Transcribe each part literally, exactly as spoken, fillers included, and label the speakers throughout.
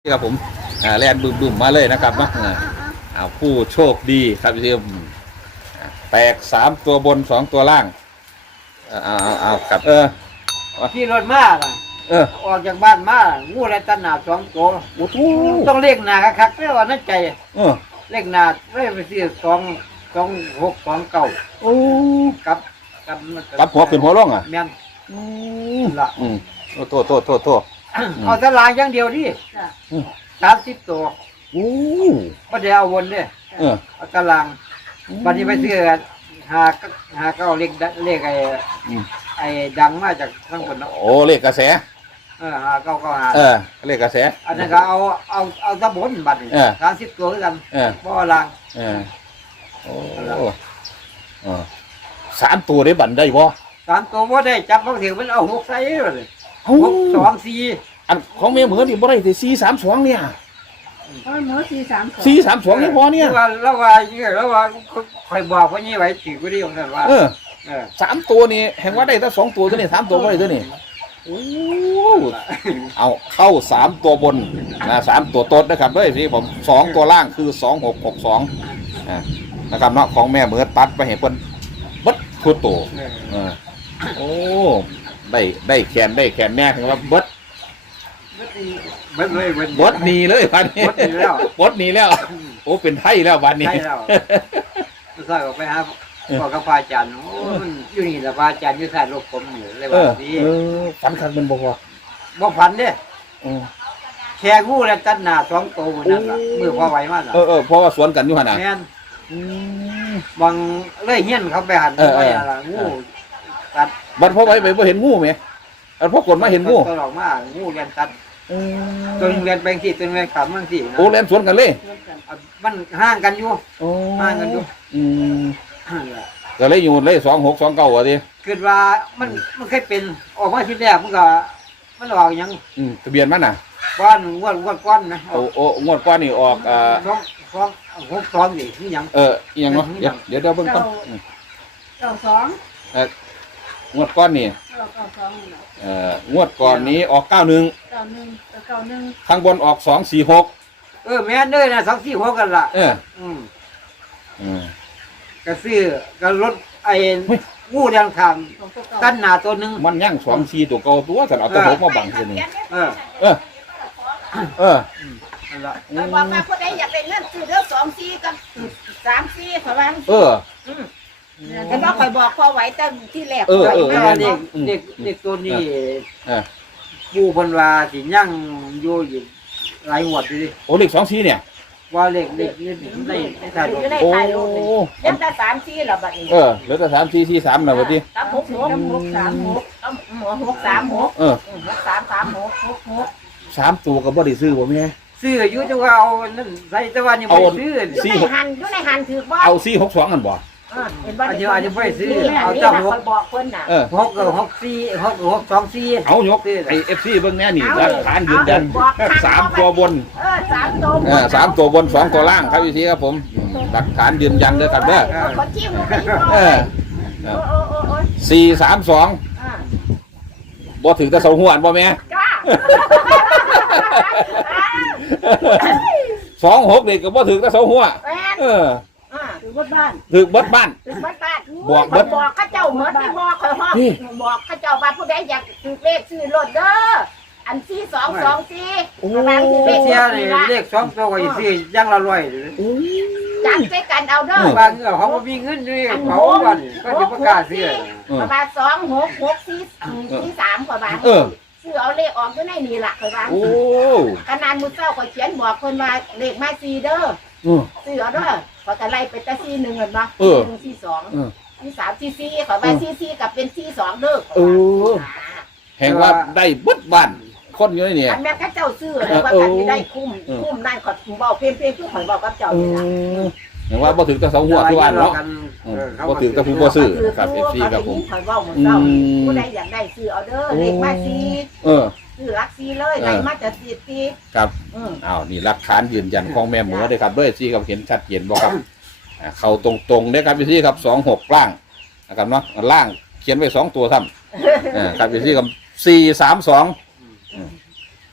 Speaker 1: ครับผมอ่าแลนบึ้มบึ้มมาเลยนะครับเนาะอ่าผู้โชคดีครับพี่มแตกสามตัวบนสองตัวล่างเอาเอาเอาครับเออ
Speaker 2: ขี่รถมากอ่ะ
Speaker 1: เออ
Speaker 2: ออกจากบ้านมางูอะไรตันหนาสองตัว
Speaker 1: โอ้โห
Speaker 2: ต้องเรียกหนาคักๆเรียกว่านั่นใจ
Speaker 1: เออ
Speaker 2: เรียกหนาเรียกไปซื้อสองสองหกสองเก้า
Speaker 1: โอ้
Speaker 2: กับกับ
Speaker 1: กับหัวขึ้นหัวลงอ่ะ
Speaker 2: แม่น
Speaker 1: อืมละอืมโทษโทษโทษโทษ
Speaker 2: เอาตารางอย่างเดียวดิสามสิบตัว
Speaker 1: โอ้
Speaker 2: ไม่ได้เอาวนเนี่ยเอาตารางบัดนี้ไปซื้อหาหาเก้าเลขเลขไอ้ไอ้ดังมาจากข้างบนเนาะ
Speaker 1: โอ้เลขกระแส
Speaker 2: เออหาเก้าเก้าหา
Speaker 1: เออเลขกระแส
Speaker 2: อันนั้นก็เอาเอาเอาตะบนบัดนี้สามสิบตัวกันบ่ลาง
Speaker 1: เออโอ้เออสามตัวได้บันได้บ่
Speaker 2: สามตัวบ่ได้จับบางทีมันเอาหกใส่เลยหกสองสี่
Speaker 1: อันของแม่เหมือนนี่บ่ได้แต่สี่สามสองเนี่ย
Speaker 3: อ๋อหมูสี่สามสอง
Speaker 1: สี่สามสองนี่พอเนี่ย
Speaker 2: แล้วว่าแล้วว่าคอยบอกว่านี่ไว้ถือก็ได้ของนั่นว่า
Speaker 1: เออสามตัวนี่แห่งว่าได้ตั้งสองตัวตัวนี้สามตัวก็ได้ตัวนี้โอ้เอาเข้าสามตัวบนนะสามตัวต้นนะครับด้วยสิผมสองตัวล่างคือสองหกหกสองนะครับเนาะของแม่เหมือนตัดไปเห็นเพิ่นบัดทั่วโตโอ้ได้ได้แขนได้แขนแน่ถึงว่าบัด
Speaker 2: บัดเลย
Speaker 1: บัดหนีเลยบัดนี้บัดหนีแล้วโอ้เป็นไทยแล้วบัดนี้
Speaker 2: ใช่แล้วใส่ออกไปครับบอกกับพระอาจารย์โอ้มันอยู่นี่แต่พระอาจารย์อยู่ใส่โลกผมอยู่เลยว่าดี
Speaker 1: ฝันคันเป็นบ่พอ
Speaker 2: บ่ฝันเด้แค่งูแล้วตัดหน้าสองตัวนั่นล่ะมือพอไหวมาก
Speaker 1: เออเออเพราะว่าสวนกันอยู่หั่นน่ะ
Speaker 2: แม่นบางเลยเฮียนเขาไปหันไว้อะไรงู
Speaker 1: ตัดบัดพอไหวไปบ่เห็นงูมั้ยอันพอกดมาเห็นงู
Speaker 2: ตลอดมางูเรียนตัดตัวเรียนแบงค์ที่ตัวเรียนขำบางที่
Speaker 1: โอ้เรียนสวนกันเลย
Speaker 2: มันห่างกันอยู่ห่างกันอยู่
Speaker 1: อืมก็เลยอยู่เลยสองหกสองเก้าอ่ะดิ
Speaker 2: คิดว่ามันมันเคยเป็นออกมาทีแรกมันก็มันออกยัง
Speaker 1: อืมทะเบียนมันน่ะ
Speaker 2: ก้อนงวดงวดก้อนนะ
Speaker 1: โอ้โอ้งวดก้อนนี่ออกอ่า
Speaker 2: สองสองหกสองนี่คือยัง
Speaker 1: เออยังเนาะเดี๋ยวเดี๋ยวเดี๋ยวเบิ่งก่อน
Speaker 3: เก้าสอง
Speaker 1: เอองวดก้อนนี่เอ่องวดก่อนนี้ออกเก้าหนึ่ง
Speaker 3: เก้าหนึ่งเก้าหนึ่ง
Speaker 1: ข้างบนออกสองสี่หก
Speaker 2: เออแม่นเลยนะสองสี่หกกันล่ะ
Speaker 1: เอออืม
Speaker 2: อืมกระซื้อกระรถไอ้งูเรียงคำตั้นหนาตัวหนึ่ง
Speaker 1: มันยั่งสองสี่ตัวเก่าตัวสันเอาตัวหกมาบังทีนึงเออเออเออ
Speaker 3: นั่นละบอกว่าผู้ใดอยากได้เงินซื้อเรื่องสองสี่กับสามสี่ขอบ้าง
Speaker 1: เออ
Speaker 3: แต่ก็คอยบอกพอไหวตั้งที่แรก
Speaker 1: เออเออ
Speaker 2: เด็กเด็กเด็กตัวนี้ปูพันวาสิยั่งโยอยู่หลายหัวดิ
Speaker 1: โอ้เด็กสองสี่เนี่ย
Speaker 2: ว่าเล็กเล็กนี่ได้ได้ถ่ายรูป
Speaker 3: โอ้ยังแต่สามสี่หรอบัดนี้
Speaker 1: เออเหลือแต่สามสี่สี่สามนะบัดนี้
Speaker 3: สามหกหกหกสามหกหมอหกสามหกเออหกสามสามหกหกหก
Speaker 1: สามตัวก็บ่ได้ซื้อบ่แม่
Speaker 2: ซื้ออยู่จังว่าเอานั่นใส่แต่ว่ายังไม่ซื้อ
Speaker 3: สี่หันอยู่ในหันถือบ่
Speaker 1: เอาสี่หกสองกันบ่
Speaker 2: เห็นบ่อาจจะอาจจะไม่ซื้อเอาเจ้าหก
Speaker 3: บอกคนน่ะ
Speaker 2: หกหกสี่หกหกสองสี่
Speaker 1: เอายกไอเอฟซีเบิ่งแน่นี่หลักฐานยืนยันสามตัวบน
Speaker 3: เออสามตัว
Speaker 1: เออสามตัวบนสองตัวล่างครับพี่ซีครับผมหลักฐานยืนยันเด้อครับเด้อเออสี่สามสองบ่ถึงแต่เสาหัวบ่แม่สองหกนี่ก็บ่ถึงแต่เสาหัวเออ
Speaker 3: ถือบัดบ้าน
Speaker 1: ถือบัดบ้าน
Speaker 3: ถือบัดบ้าน
Speaker 1: บอกบัด
Speaker 3: บอกข้าเจ้าเหมือนที่บอกคอยห้องบอกข้าเจ้าว่าผู้ใดอยากถือเลขซื้อรถเด้ออันที่สองสองสี่
Speaker 2: กำลังถือเลขเสียเลขสองตัวก็สี่ยังละร้อย
Speaker 3: จับใส่กันเอาเด้
Speaker 2: อบางเขาก็มีเงินด้วยเขาบ้านก็จะประกาศเสีย
Speaker 3: ประมาณสองหกหกสี่สี่สามกว่าบาทซื้อเอาเลขออกอยู่ในนี่แหละคอยว่าขนาดมือเจ้าก็เขียนบอกคนว่าเลขมาสี่เด้อซื้อเอาเด้อพอจะไล่ไปแต่ซีหนึ่งเห็นปะซีหนึ่งซีสองซีสามซีซีขอไปซีซีกับเป็นซีสองเด้อ
Speaker 1: เออแห่งว่าได้บึดบ้านคนอยู่นี่
Speaker 3: อันแม่ข้าเจ้าซื้อเลยว่าการที่ได้คุ้มคุ้มนั่นขอเบาเพี้ยนเพี้ยนคือขอยบอกกับเจ้าเลยนะ
Speaker 1: แห่งว่าบ่ถึงแต่สองหัวทุกวันเนาะบ่ถึงแต่ผู้บ่ซื้อกับเอฟซีกับผม
Speaker 3: ขอยบอกเหมือนเจ้าผู้ใดอยากได้ซื้อเอาเด้อเลขมาซี
Speaker 1: เออ
Speaker 3: ซื้อรักซีเลยได้มาจะซีซี
Speaker 1: ครับอ้าวนี่หลักฐานยืนยันของแม่หมูเลยครับด้วยซีกับเห็นชัดเจนบ่ครับเข้าตรงๆเนี่ยครับพี่ซีครับสองหกล่างนะครับเนาะล่างเขียนไว้สองตัวซ้ำครับพี่ซีกับสี่สามสอง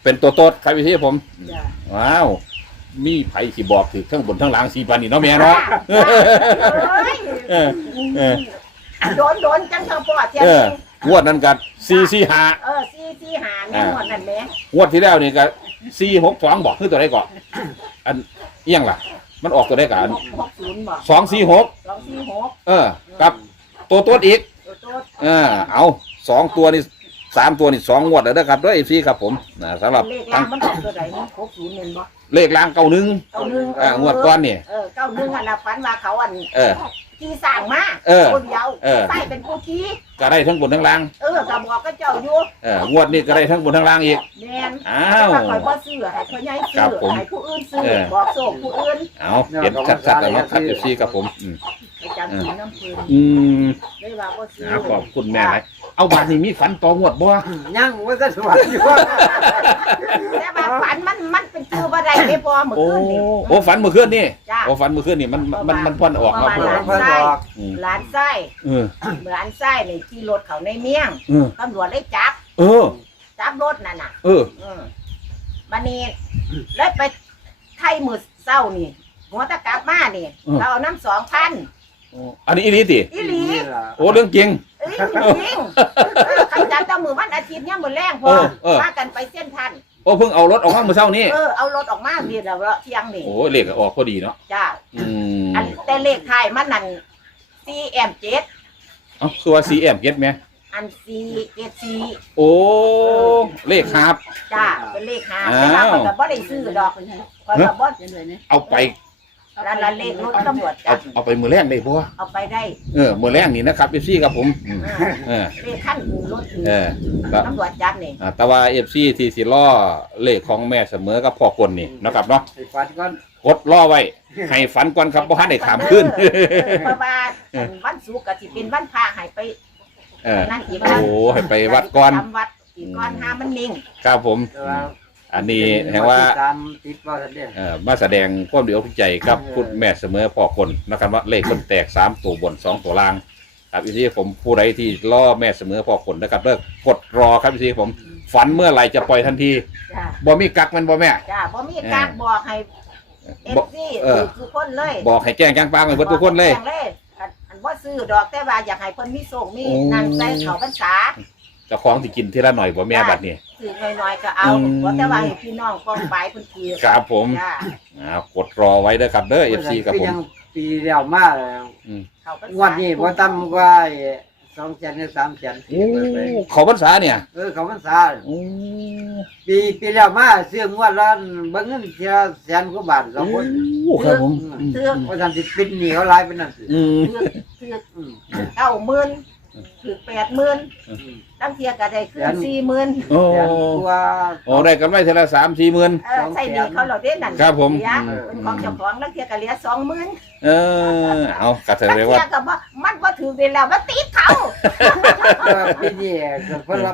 Speaker 1: เป็นตัวโต๊ดครับพี่ผม
Speaker 3: จ้ะ
Speaker 1: ว้าวมีไผขี่บอกถือทั้งบนทั้งหลังสีปันนี่เนาะแม่เนาะ
Speaker 3: เอ้ย
Speaker 1: เออเออ
Speaker 3: โดนโดนจังเธอปอดเทีย
Speaker 1: เอองวดนั้นกับสี่สี่ห้า
Speaker 3: เออซีซีหาแม่หมดนั่นแหละ
Speaker 1: งวดที่แล้วนี่ก็สี่หกสองบอกคือตัวใดก่อนอันเอียงล่ะ มันออกตัวใดกัน
Speaker 3: หกศูนย์บอก
Speaker 1: สองสี่หก
Speaker 3: สองสี่หก
Speaker 1: เออ กับตัวโต๊ดอีก
Speaker 3: ตัวโต
Speaker 1: เออเอาสองตัวนี่สามตัวนี่สองงวดแล้วนะครับด้วยเอฟซีครับผมนะสำหรับ
Speaker 3: เลขล่างมันออกตัวไหนนี่หกศูนย์เห็นบ่
Speaker 1: เลขล่างเก้าหนึ่ง
Speaker 3: เก้าหนึ่ง
Speaker 1: อ่างวดก้อนนี่
Speaker 3: เออเก้าหนึ่งอันละฝันว่าเขาอัน
Speaker 1: เออ
Speaker 3: ที่สร้างมา
Speaker 1: เออ
Speaker 3: คนเดียว
Speaker 1: เออ
Speaker 3: ใส่เป็นผู้ที่
Speaker 1: ก็ได้ทั้งบนทั้งล่าง
Speaker 3: เออก็บอกก็เจ้าอยู่
Speaker 1: เอองวดนี้ก็ได้ทั้งบนทั้งล่างอีก
Speaker 3: แม่น
Speaker 1: อ้าว
Speaker 3: แต่ว่าข่อยบ่ซื้อให้เขาใหญ่ซื้
Speaker 1: ครั
Speaker 3: อบ
Speaker 1: ผม
Speaker 3: ให้ผู้อื่นซื้อ
Speaker 1: เออ
Speaker 3: บอกโซ่ผู้อื่น
Speaker 1: เอาเห็นชัดๆแล้วเนาะครับเอฟซีครับผมอืม
Speaker 3: ไปจำสีน้ำเพิ่น
Speaker 1: อืม
Speaker 3: ได้ว่าบ่ซื้อ
Speaker 1: เอาขอบคุณแม่ไหมเอาบาทนี้มีฝันต่องวดบ่
Speaker 2: ยังว่าจะสวัสดีว่า
Speaker 3: แต่ว่าฝันมันมันเป็นชื่อบ่ได้ได้พอมื้อ
Speaker 1: โอ้
Speaker 3: คืนนี่
Speaker 1: โอ้ฝันเมื่อคืนนี่
Speaker 3: จ้ะ
Speaker 1: โอ้ฝันเมื่อคืนนี่มันมันมันพ่นออกมา
Speaker 3: ประ
Speaker 1: เพื่อ
Speaker 3: มาณ
Speaker 2: เพิ่นบอก
Speaker 1: อืม
Speaker 3: หลานไส้
Speaker 1: เออ
Speaker 3: หลานไส้นี่ขี่รถเขาในเมียง
Speaker 1: เออ
Speaker 3: ตำรวจได้จับ
Speaker 1: เออ
Speaker 3: จับรถนั่นน่ะ
Speaker 1: เออ
Speaker 3: อืมบัดนี้แล้วไปไทยมื้อเช้านี่หัวตะกลับมานี่
Speaker 1: อืม
Speaker 3: เราเอาน้ำสองพัน
Speaker 1: อันนี้อีหลีติ
Speaker 3: อีหลี
Speaker 2: นี่ล่ะ
Speaker 1: โอ้เรื่องจริง
Speaker 3: เอ้ยจริงเออขันจันทร์ต้องมือวันอาทิตย์เนี่ยมือแรงพอ
Speaker 1: เออเออ
Speaker 3: มากันไปเส้นทัน
Speaker 1: โอ้เพิ่งเอารถออกมาเมื่อเช้านี้
Speaker 3: เออเอารถออกมาเรียนแล้วเที่ยงนี่
Speaker 1: โอ้เลขก็ออกพอดีเนาะ
Speaker 3: จ้า
Speaker 1: อืม
Speaker 3: อันแต่เลขไทายมันนั่นซีเอ็มเจ็ด
Speaker 1: เอ้าคือว่า ซี เอ็ม เก็ตไหม
Speaker 3: อันซีเจ็ดซี
Speaker 1: โอ้เลขครับ
Speaker 3: จ้าเป็นเลขหา
Speaker 1: อ้าว
Speaker 3: แต่ว่าคนกับบ่ได้ซื้อดอกคนกับบ่
Speaker 1: เอาไป
Speaker 3: นั่นละเลขรถตำรวจ
Speaker 1: เอา
Speaker 3: จับ
Speaker 1: เอาไปมือแรกได้บ่
Speaker 3: เอาไปได้
Speaker 1: เออมือแรกนี่นะครับเอฟซีครับผมอืม
Speaker 3: อ่า
Speaker 1: เออ
Speaker 3: เลขขั้นรถ
Speaker 1: เออก็
Speaker 3: ตำรวจจับนี่
Speaker 1: อ่าแต่ว่าเอฟซีที่สิล่อเลขของแม่เสมอกับพ่อคนนี่นะครับเนาะ
Speaker 2: ไอ้ฟันก่อน
Speaker 1: กดล่อไว้ ให้ฝันก่อนครับบ่ทันได้ถามขึ้น
Speaker 3: เออเพราะว่าอันวันศุกร์ก็สิเป็นวันพระให้ไป
Speaker 1: เออ
Speaker 3: นั่นอีก
Speaker 1: โอ้ให้ไปวัดก่อน
Speaker 3: ทำวัดอีกก่อนหามันนิ่ง
Speaker 1: ครับผม
Speaker 2: แต่ว่า
Speaker 1: อันนี้แห่งว่า
Speaker 2: ตามติดว่าท่านเด้
Speaker 1: เอ่อมาแสดงความดีอกใจกับคุณแม่เสมอพ่อคนนะครับว่าเลขคนแตกสามตัวบนสองตัวล่างครับอีที่ผมผู้ใดที่ล่อแม่เสมอพ่อคนนะครับเลิกกดรอครับอีที่ผมฝันเมื่อไหร่จะปล่อยทันที
Speaker 3: จ้า
Speaker 1: บ่มีกักมันบ่แม่
Speaker 3: จ้าบ่มีการบอกให้เอฟ
Speaker 1: บอก
Speaker 3: ซี
Speaker 1: เออ
Speaker 3: ทุกคนเลย
Speaker 1: บอกให้แจ้งจ้างปางให้เบิดทุกคนเลย
Speaker 3: บอกให้แจ้งอันอันว่าซื้อดอกแต่ว่าอยากให้เพิ่นมีโชคมี
Speaker 1: โอ้
Speaker 3: นั่นใส่เขาพรรษา
Speaker 1: เจ้าของที่กินทีละหน่อยบ่แม่บัดนี้
Speaker 3: ซื้อน้อยๆก็เอา
Speaker 1: อืม
Speaker 3: บ่แต่ว่าให้พี่น้องป้องไปเพิ่นถือ
Speaker 1: ครับผม
Speaker 3: จ้า
Speaker 1: อ่ากดรอไว้เด้อครับเด้อ เอฟ ซี ครับผม
Speaker 2: ยังปีเดียวมาแล้ว
Speaker 3: เขาพรรษาง
Speaker 2: วดนี้บ่ต่ำกว่าสองแสนหรือสามแสน
Speaker 1: โอ้เขาพรรษาเนี่ย
Speaker 2: เออเขาพรรษา
Speaker 1: โอ้
Speaker 2: ปีปีแล้วมาซื้องวดละเบิ่งเงินเทียแสนกว่าบาทสองคน
Speaker 1: ครับผม
Speaker 3: ถือ
Speaker 2: เพราะฉะนั้นสิปิดหนี้เขาหลายเป็นนั่นสิ
Speaker 1: อืม
Speaker 3: ถือถือ
Speaker 2: อืม
Speaker 3: เก้าหมื่นถือแปดหมื่น
Speaker 2: อืม
Speaker 3: ตั้งเทียก็ได้ขึ้นสี่หมื่น
Speaker 1: โอ้
Speaker 2: แสนกว่า
Speaker 1: โอ้ได้กำไรเท่าละสามสี่หมื่น
Speaker 3: เออใส่หนี้เขาเราได้นั่น
Speaker 1: ครับผม
Speaker 3: เหลือเป็นของเจ้าของตั้งเทียก็เหลือสองหมื่น
Speaker 1: เออ เอากระเท
Speaker 3: ตั้ง
Speaker 1: ย
Speaker 3: เที
Speaker 1: ว่า
Speaker 3: ยก็บ่มันบ่ถือเวลามันติดเขา
Speaker 2: เออปีนี้ก็เพิ่นรับ